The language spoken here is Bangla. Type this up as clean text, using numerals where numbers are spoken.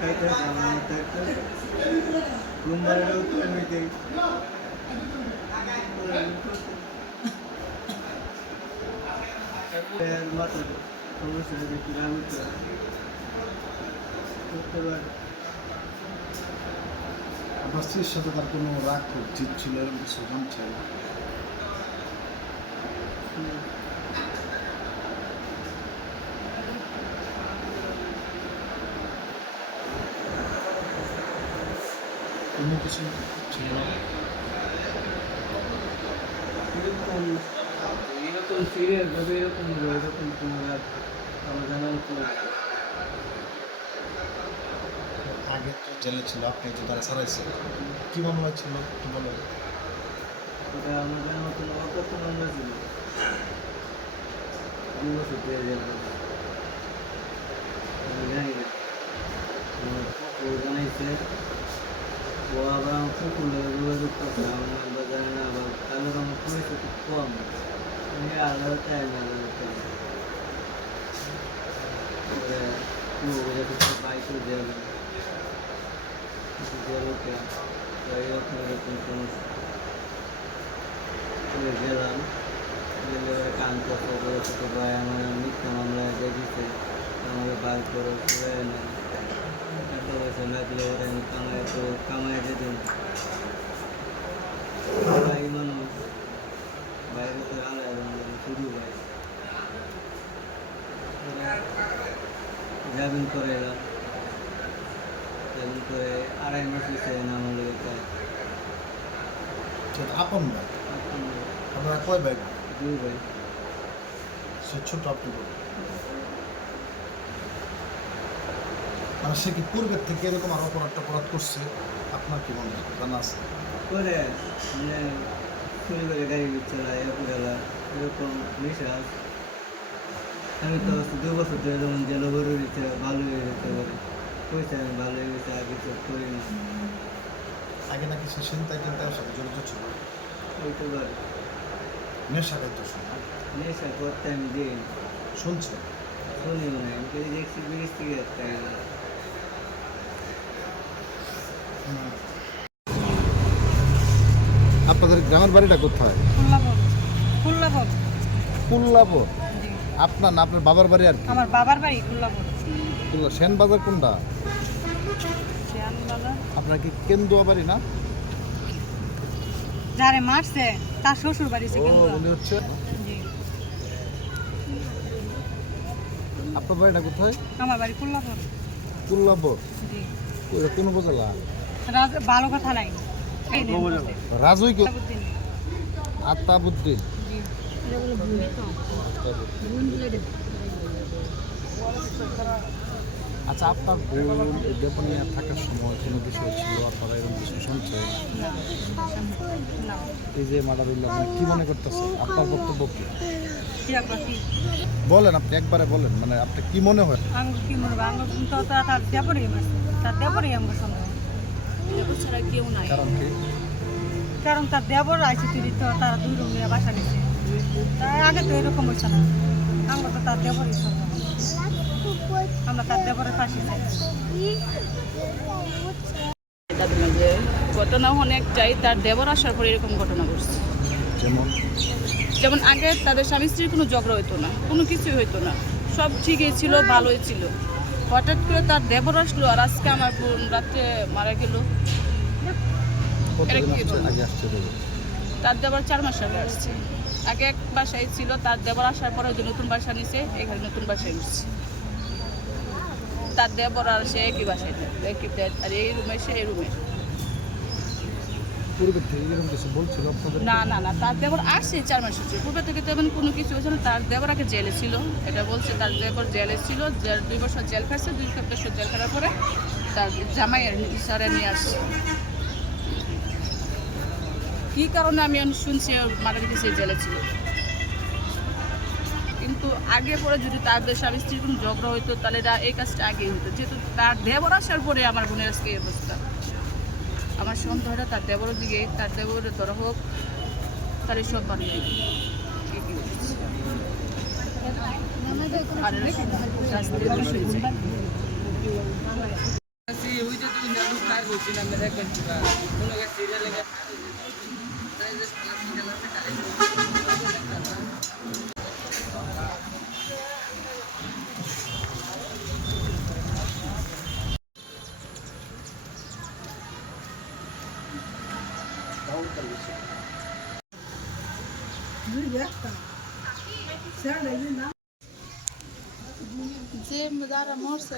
খাইতে আমার থাকতো ঘুমবারেও তো হইতে মাথা সমস্যা দেখি আমি তো করতে পারি। আপনার স্ত্রীর সাথে তার কোনো রাগ জিত ছিল এরকম কিছু জানছে? অন্য কিছু ছিল? এরকম সিরিয়াস ভাবে এরকম কোনো রাগ আমার জানার তো আগে তো জেলে ছিল, আপনি যে তারা ছাড়াইছে, কী মামলা ছিল কি বলে? এটা আমার জানার কোনো অকথ্য মামলা ছিল 2 বছর পেয়ে যাবে আমি জানি না। ও জানাইছে ও আবার আমার কুকুরে যোগাযোগ করছে আমার বাজারে না আবার তাহলে আমার পয়সা খুব কম আমি আলাদা চাই না বাইক করে দেওয়া জেলকে এরকম এরকম সমস্যা গেলাম গেলে কান করতে বলে ছোটো ভাই আমার মিথ্যা মামলায় দেখেছে আমাকে বার করে ফিরে না এত পয়সা লাগলে ওরা আমি কামাই দিতাম ভাই মানুষ বাইরে তো আলাদা শুধু ভাই জামিন করে এলাম জামিন করে 2.5 মাস হয়েছে না আমার লোকের কাজ আপন ভাই? আপনারা কয় ভাই? 2 ভাই। সে ছোট, আপনি বলেন। মানে সে কি পূর্বের থেকে এরকম আরো কোনো একটা অপরাধ করছে? আপনার কি মনে হয়, জানা আছে? করে মানে চুরি করে গাড়ি চালায় এগুলা এরকম নেশা আমি তো 2 বছর ধরে যেমন জেল গরু দিচ্ছে ভালো হয়ে যেতে পারে কইছে আমি ভালো হয়ে গেছে আগে তো করি না আগে নাকি সে চিন্তায় চিন্তায় সাথে জড়িত ছিল, হইতে পারে নেশা খাইতো শুনে নেশা করতে আমি দিই না শুনছে। শুনিও না আমি যদি দেখছি বিড়ি সিগারেট খাই না আপনাদের গ্রামের বাড়িটা কোথায়? কুল্লাপুর। আপনার না আপনার বাবার বাড়ি? আর কি আমার বাবার বাড়ি কুল্লাপুর। সেনবাজার কোনটা? আপনার কি কেন্দুয়া বাড়ি না? যারে মারছে তার শ্বশুর বাড়ি মনে হচ্ছে। আপনার বাড়িটা কোথায়? আমার বাড়ি কুল্লাপুর। কুল্লাপুর কোন উপজেলা? ভালো কথা নাই রাজুই আতাবুদ্দিন। আচ্ছা, আপনার বোন এই ব্যাপারে থাকার সময় কোনো বিষয় ছিল আপনারা এরকম কিছু শুনছে? এই যে মাদারুল্লাহ মানে কি মনে করতেছে, আপনার বক্তব্য কি বলেন? আপনি একবারে বলেন, মানে আপনি কি মনে হয়? কি মনে হয় তার দেবরই মারছে, তার দেবরই আমার সন্দেহ ছাড়া কেউ নাই। কারণ কি? কারণ তার দেবর আছে তুই তো তারা 2 রুম নিয়ে বাসা নিচ্ছে, তার আগে তো এরকম হচ্ছে না। আমরা তো তার দেবরই সন্দেহ, আমরা তার দেবরের পাশে চাই। ঘটনা অনেক চাই, তার দেবর আসার পরে এরকম ঘটনা ঘটছে। যেমন আগে তাদের স্বামী স্ত্রীর কোনো ঝগড়া হইতো না, কোনো কিছুই হইতো না, সব ঠিকই ছিল, ভালোই ছিল। হঠাৎ করে তার দেবর আসলো, আর আজকে আমার বোন রাত্রে মারা গেল। তার দেবর 4 মাস আগে আসছে। আগে এক বাসায় ছিল, তার দেবর আসার পরে যে নতুন বাসা নিছে, এখানে নতুন বাসায় উঠছে। তার দেবর আর সে একই বাসায় থাকে, আর এই রুমে সে এই রুমে। না না না, তার দেবর আসছে 4 মাস হচ্ছে। পূর্বে থেকে তেমন কোনো কিছু হয়েছে না। তার দেবর আগে জেলে ছিল, এটা বলছে। তার দেবর জেলে ছিল, 2 বছর জেল খাচ্ছে। 2 বছর জেল খাওয়ার পরে তার জামাইয়ের ইশারা নিয়ে আসছে। কী কারণে আমি শুনছি মারা গেছে, সে জেলে ছিল। কিন্তু আগে পরে যদি তাদের স্বামী স্ত্রীর কোনো ঝগড়া হইতো, তাহলে এই কাজটা আগেই হতো। যেহেতু তার দেবর আসার পরে আমার বোনের আজকে এই অবস্থা। আমার সন্দেহটা তার দেবরের দিকে, তার দেবরের ধরা হোক, তাহলে সব বানিয়ে আর যে যারা মরছে